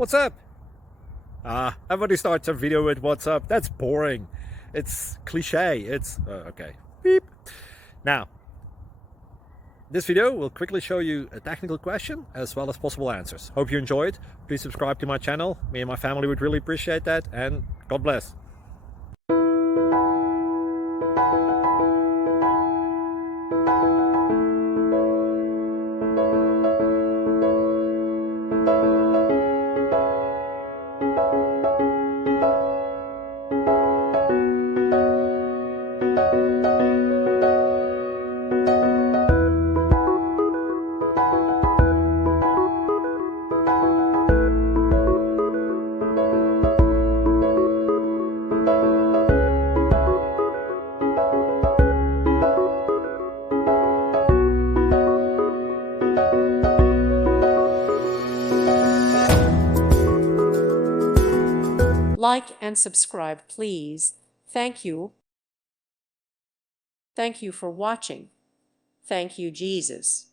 What's up? Everybody starts a video with what's up. That's boring. It's cliche. Okay. Beep. Now, this video will quickly show you a technical question as well as possible answers. Hope you enjoyed. Please subscribe to my channel. Me and my family would really appreciate that, and God bless. Like and subscribe, please. Thank you. Thank you for watching. Thank you, Jesus.